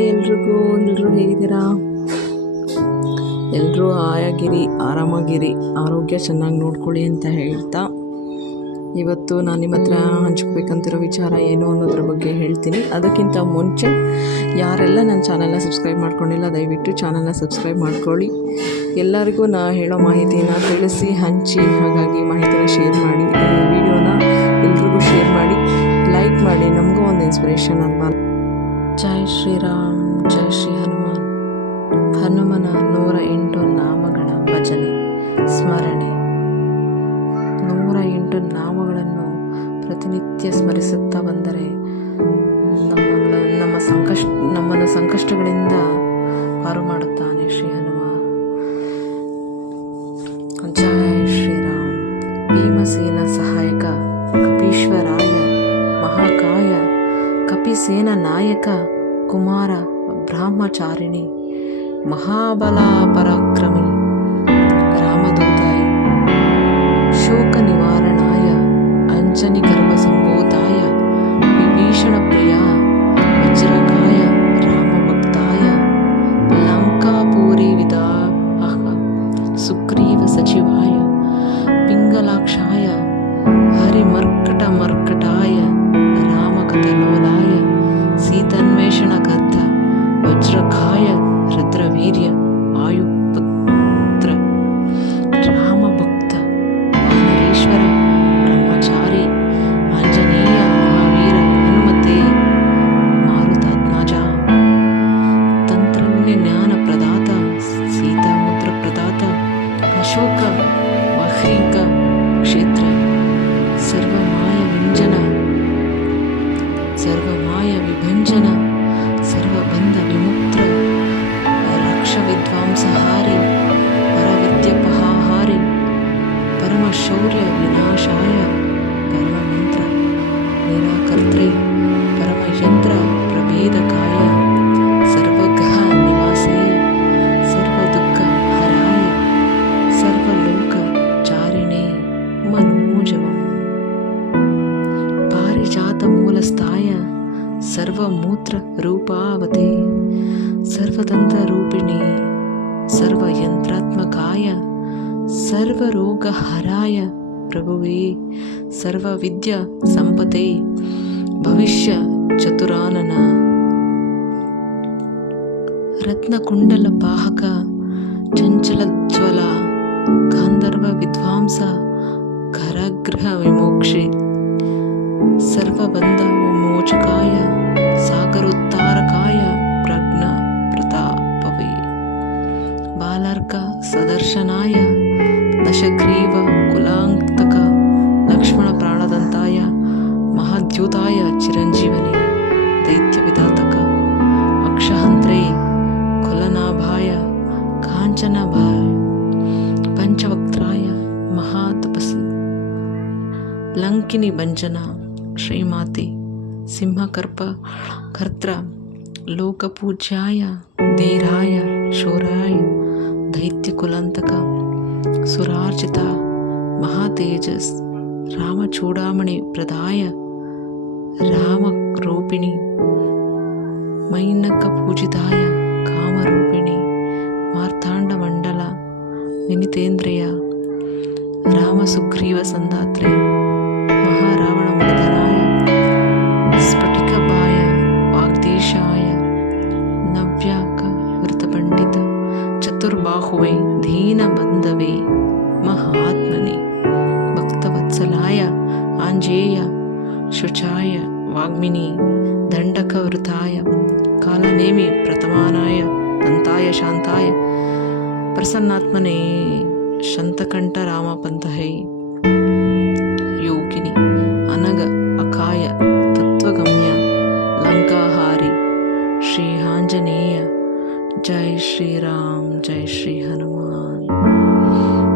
Hi ಎಲ್ರಿಗೂ ಎಲ್ಲರೂ ಹೇಗಿದ್ದೀರಾ? ಎಲ್ಲರೂ ಆಯಾಗಿರಿ, ಆರಾಮಾಗಿರಿ, ಆರೋಗ್ಯ ಚೆನ್ನಾಗಿ ನೋಡ್ಕೊಳ್ಳಿ ಅಂತ ಹೇಳ್ತಾ. ಇವತ್ತು ನಾನು ನಿಮ್ಮ ಹತ್ರ ಹಂಚ್ಕೋಬೇಕಂತಿರೋ ವಿಚಾರ ಏನು ಅನ್ನೋದ್ರ ಬಗ್ಗೆ ಹೇಳ್ತೀನಿ. ಅದಕ್ಕಿಂತ ಮುಂಚೆ, ಯಾರೆಲ್ಲ ನನ್ನ ಚಾನಲ್ನ ಸಬ್ಸ್ಕ್ರೈಬ್ ಮಾಡ್ಕೊಂಡಿಲ್ಲ, ದಯವಿಟ್ಟು ಚಾನಲ್ನ ಸಬ್ಸ್ಕ್ರೈಬ್ ಮಾಡ್ಕೊಳ್ಳಿ. ಎಲ್ಲರಿಗೂ ನಾ ಹೇಳೋ ಮಾಹಿತಿನ ತಿಳಿಸಿ, ಹಂಚಿ, ಹಾಗಾಗಿ ಮಾಹಿತಿನ ಶೇರ್ ಮಾಡಿ ವಿಡಿಯೋನ ಎಲ್ರಿಗೂ ಶೇರ್ ಮಾಡಿ, ಲೈಕ್ ಮಾಡಿ, ನಮಗೂ ಒಂದು ಇನ್ಸ್ಪಿರೇಷನ್ ಅಲ್ವಾ ಜೈ ಶ್ರೀರಾಮ್, ಜೈ ಶ್ರೀ ಹನುಮಾನ್. ಹನುಮನ ನೂರ ಎಂಟು ನಾಮಗಳ ಭಜನೆ, ಸ್ಮರಣೆ. ನೂರ ಎಂಟು ನಾಮಗಳನ್ನು ಪ್ರತಿನಿತ್ಯ ಸ್ಮರಿಸುತ್ತಾ ಬಂದರೆ ನಮ್ಮ ನಮ್ಮ ಸಂಕಷ್ಟ, ನಮ್ಮನ್ನು ಸಂಕಷ್ಟಗಳಿಂದ ಪಾರು ಮಾಡುತ್ತಾನೆ ಶ್ರೀ ಹನುಮ ಜೈ ಶ್ರೀರಾಮ್. ಭೀಮಸೇನ ಸಹಾಯಕ ಕಪೀಶ್ವರಾಯ ಮಹಾಕಾಯ సేన నాయక కుమార బ్రహ్మచారిణి మహాబలా పరాక్రమి రామదూతాయ శోక నివారణాయ అంజని గర్భ సంబోధాయ విభీషణ ప్రియ వజ్రకాయ రామభక్తాయ లంకాపూరి విదాహ సుగ్రీవ సచివాయ పింగలాక్షాయ హరిమర్కట మర్కటాయ రామకథలోలాయ சீதன்மை विद्वांसहारिन् परविद्यपहाहारिन् परमशौर्यविनाशाय परममन्त्र निराकर्त्रे िद्युपहाहारिशौर्यनाशायन्त्रेदकायुकचारिणे पारिजातमूलस्थाय सर्वमूत्ररूपावते सर्वदन्तरूपिणे ಸರ್ವಯಂತ್ರಾತ್ಮಕಾಯ ಸರ್ವರೋಗ ಹರಾಯ ಪ್ರಭುವೇ ಸರ್ವವಿದ್ಯ ಸಂಪತೆ ಭವಿಷ್ಯ ಚತುರಾನನ. ರತ್ನಕುಂಡಲ ಪಾಹಕ ಚಂಚಲಜ್ವಲ ಗಾಂಧರ್ವ ವಿದ್ವಾಂಸ ಘರಗೃಹ ವಿಮೋಕ್ಷೆ, ಸರ್ವಬಂಧ ವಿಮೋಚಕಾಯ सदर्शनाय दर्शनाय दशग्रीवकुलाकलक्ष्मणप्राणदन्ताय महद्युताय चिरञ्जीवने दैत्यविदातक अक्षहन्त्रे कुलनाभाय काञ्चनभाय पञ्चवक्त्राय दैत्यवि पञ्चवक्त्रायसि लङ्किनिब्जना श्रीमाति सिंहकर्पकर्त्रलोकपूज्याय धीराय शूराय। దైత్యకులంతక సురార్జిత మహాతేజస్ రామచూడామణి ప్రదాయ రామరూపిణి మైనక పూజితాయ కామరూపిణి మార్తాండమండల వినితేంద్రియ రామసుగ్రీవ సంధాత్రే మహారావణ कुमे धीनबन्धवे महात्मने। भक्तवत्सलाय आञ्जेय शुचाय वाग्मिनि दण्डकवृताय कालनेमि प्रतमानाय दन्ताय शान्ताय। प्रसन्नात्मने शन्तकण्ठरामपन्तहै। श्री राम जय श्री हनुमान।